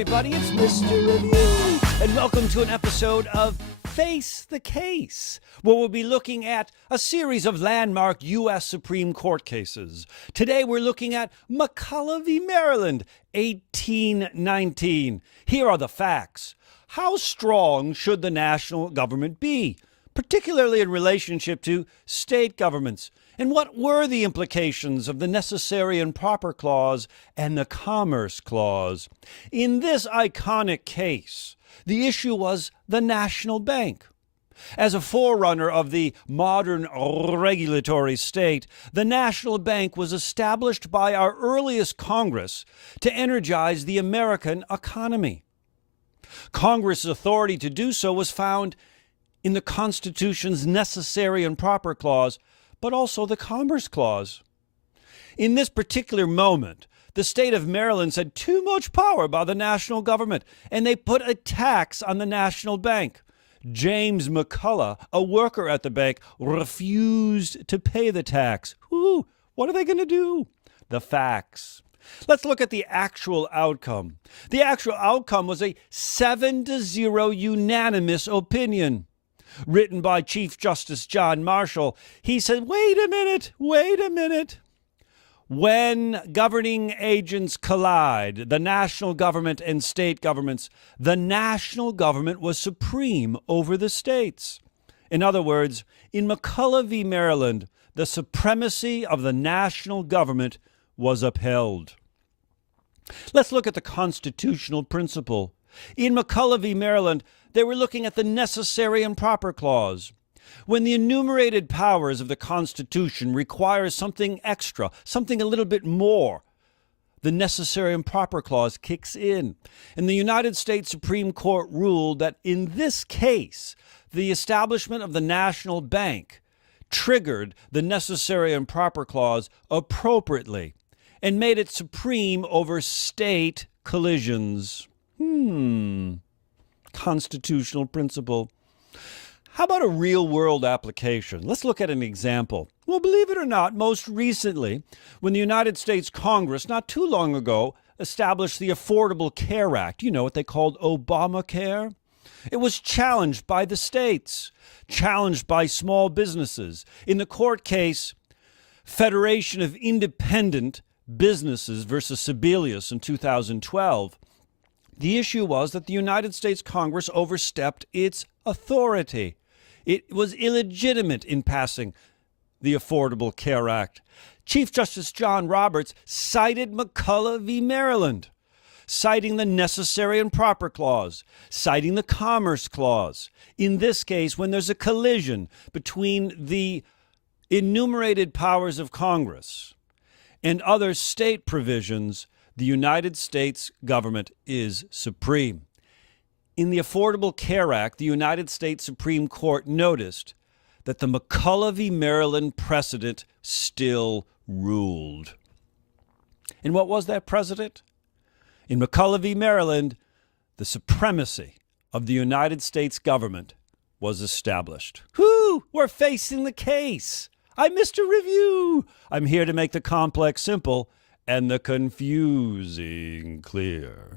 everybody, it's Mr. Review, and welcome to an episode of Face the Case, where we'll be looking at a series of landmark U.S. Supreme Court cases. Today we're looking at McCulloch v. Maryland, 1819. Here are the facts. How strong should the national government be, particularly in relationship to state governments? And what were the implications of the Necessary and Proper Clause and the Commerce Clause? In this iconic case, the issue was the national bank. As a forerunner of the modern regulatory state, the national bank was established by our earliest Congress to energize the American economy. Congress's authority to do so was found in the Constitution's Necessary and Proper Clause, but also the Commerce Clause. In this particular moment, the state of Maryland had too much power by the national government, and they put a tax on the national bank. James McCulloch, a worker at the bank, refused to pay the tax. Ooh, what are they going to do? The facts. Let's look at the actual outcome. The actual outcome was a 7-0 unanimous opinion. Written by Chief Justice John Marshall, he said, wait a minute. When governing agents collide, the national government and state governments, the national government was supreme over the states. In other words, in McCulloch v. Maryland, the supremacy of the national government was upheld. Let's look at the constitutional principle. In McCulloch v. Maryland, they were looking at the Necessary and Proper Clause. When the enumerated powers of the Constitution require something extra, something a little bit more, the Necessary and Proper Clause kicks in. And the United States Supreme Court ruled that in this case, the establishment of the national bank triggered the Necessary and Proper Clause appropriately and made it supreme over state collisions. Constitutional principle. How about a real-world application? Let's look at an example. Well, believe it or not, most recently, when the United States Congress, not too long ago, established the Affordable Care Act, you know what they called Obamacare, it was challenged by the states, challenged by small businesses. In the court case, Federation of Independent Businesses versus Sebelius in 2012, the issue was that the United States Congress overstepped its authority. It was illegitimate in passing the Affordable Care Act. Chief Justice John Roberts cited McCulloch v. Maryland, citing the Necessary and Proper Clause, citing the Commerce Clause. In this case, when there's a collision between the enumerated powers of Congress and other state provisions, the United States government is supreme. In the Affordable Care Act, the United States Supreme Court noticed that the McCulloch v. Maryland precedent still ruled. And what was that precedent? In McCulloch v. Maryland, the supremacy of the United States government was established. Whoo! We're facing the case. I'm Mr. Review. I'm here to make the complex simple and the confusing clear.